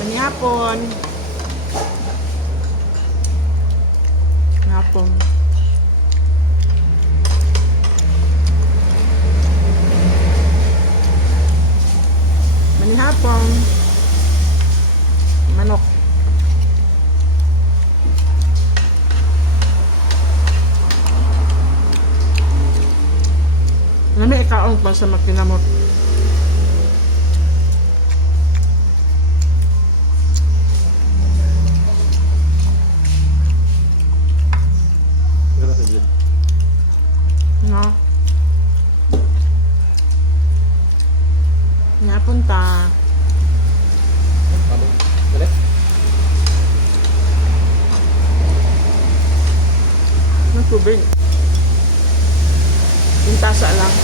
Manihapon. Hapon. Manihapon. Manok. Nami ikaon pa sa magtinamot. No. Napunta. Balik. Ng tubig. Pintasa lang.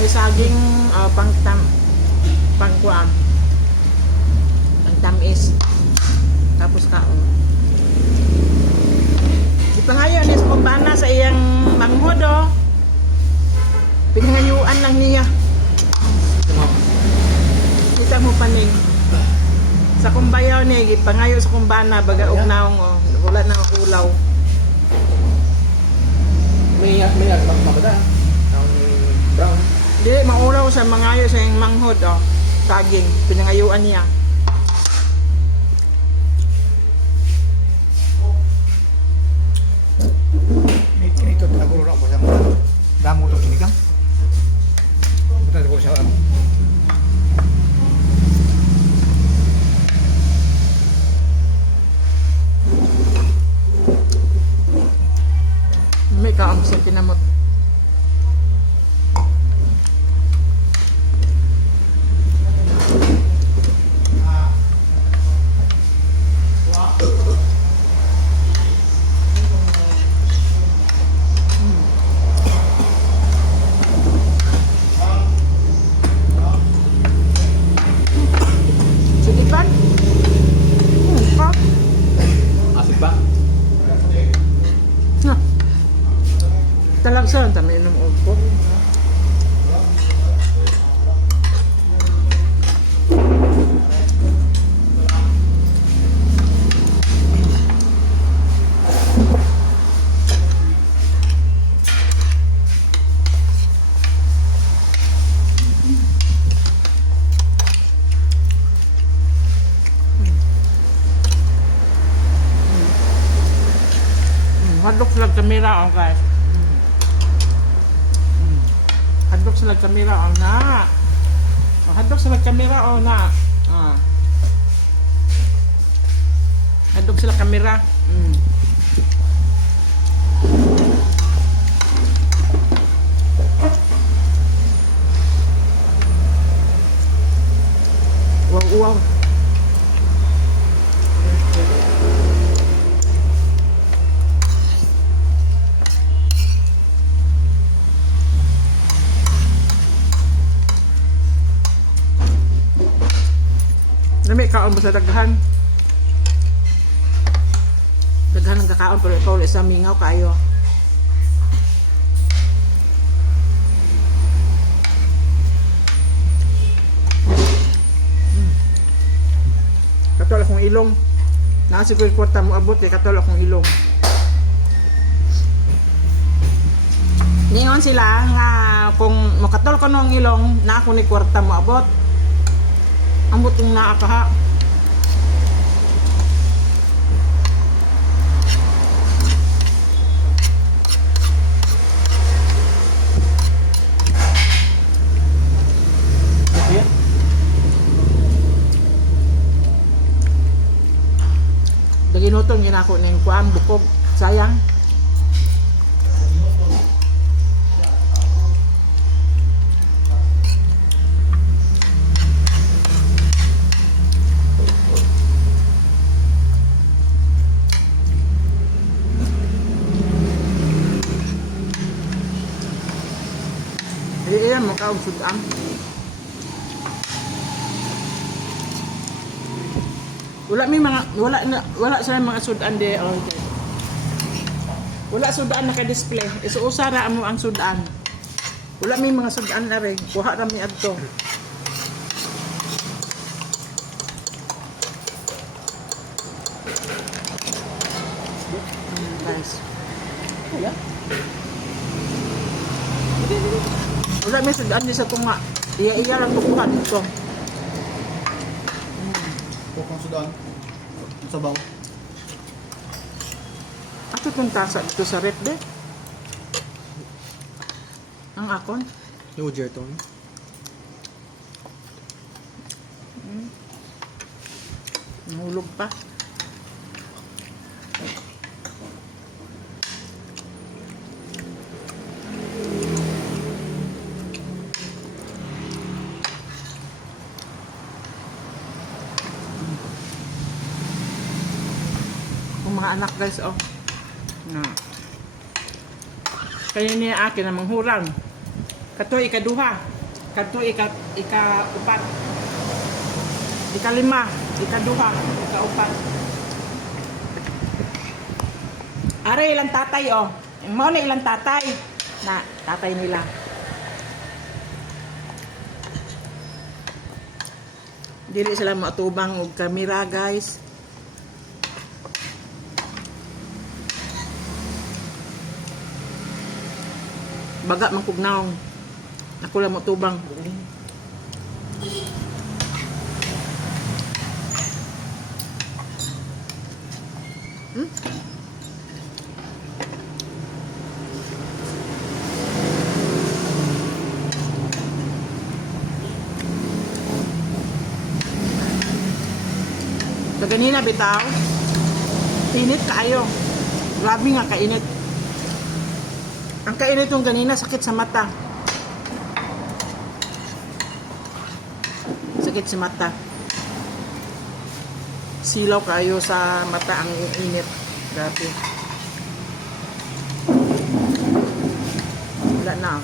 May saging pangkuam. Pangtamis. Tapos kaon. Ito ngayon is kumbana sa iyang manghod oh. Pinangayuan lang niya. Kita mo paning. Sa kumbayaw ni pangayo sa kumbana baga og naong oh. Wala nang ulaw. May mabada. Ang brown. Dili maulaw sa mangayo sa iyang manghod oh. Saging pinangayuan niya. Ito talaga ko sa mga damo to sinigang. Ito ko sa May kaam sa tinamot. Sidipan? Pa? Asik ba? Na. Talagsan tama inom og po. Hadlok sila kamera oh guys. Hadlok sila kamera oh na. Oh, hadlok sila kamera oh na. Ah. Hadlok sila kamera. Wow, wow. Nami kaon mo sa daghan. Daghan ng kakaon pero ikaw ulit sa mingaw kayo. Katol akong ilong. Nakasiguro kwarta mo abot eh. Katol akong ilong. Ningon sila nga kung makatol ko nung ilong na ako ni kwarta mo abot. Ambot yung naakaha. Okay. Daginutong ginako ng kuan bukog. Sayang. Iyan mo ka og sudan. Wala sa mga sudan di okay. Wala sudan naka-display. Isuusa ra mo ang sudan. Wala may mga sudan na rin. Kuha ra mi adto. Wala may sadaan di sa tunga. Iya lang tukuhan dito. Pukong sudan. Sabaw. Ato itong tasa dito sa rep de. Ang akon. Yung jerton. Nahulog pa. Ang mga anak guys, oh. Na. Kaya niya akin na manghurang. Kato ikaduha. Kato ikaupat. Ikalima. Ikaduha. Ikaupat. Are ilang tatay, oh. Mao na ilang tatay. Na, tatay nila. Dili sila matubang og kamera, guys. Baga man kugnaong. Ako lang matubang. Ganina bitaw. Init kaayo. Grabe nga kainit. Ang kainit yung ganina, sakit sa mata. Sakit sa mata. Silaw kayo sa mata ang init. Grabe. Wala na.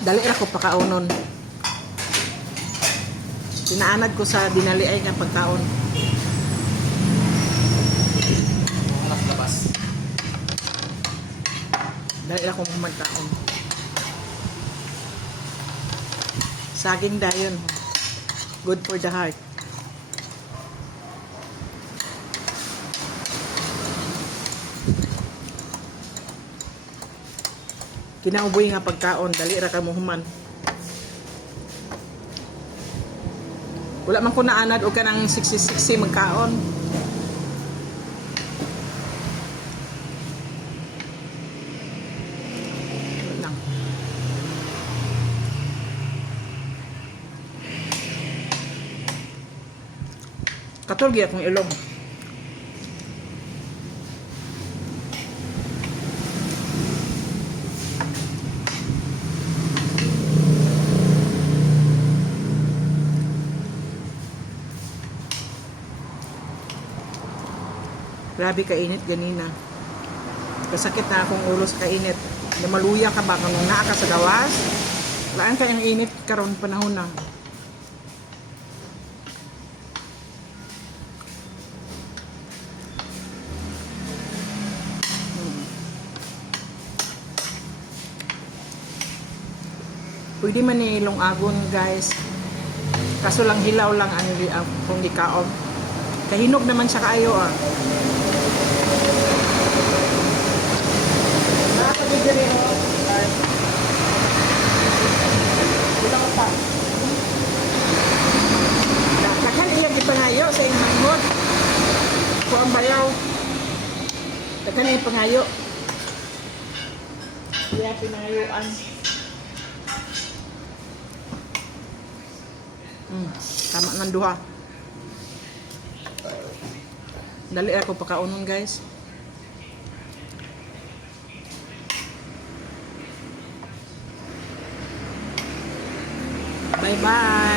Dali ra ko pakaunon. Tinaanad ko sa dinali ay nga pagkaon. Alas labas. Dali ra ko magkaon. Saging dayon. Good for the heart. Kinauboy nga pagkaon, dali ra ka muhuman. Wala man ko naanad o ka ng 60-60 magkaon. Wala lang. Katulgi akong ilong. Grabe kainit ganina. Kasakit na akong ulo sa kainit. Namaluya ka ba kung naa ka sa gawas? Laan ka yung init karon panahon na. Pwede man ni ilong agon guys. Kaso lang hilaw lang ang kung di kaom. Kahinog naman siya kaayo ah. Nakakabigyan rin ako. Bilang pa. Kakal iyang ipangayo sa inyong mod. Kung ang bayaw. Kakal iyang ipangayo. Iya pinangayuan. Tama ng duha. Dali ako pakaunon guys. Bye bye.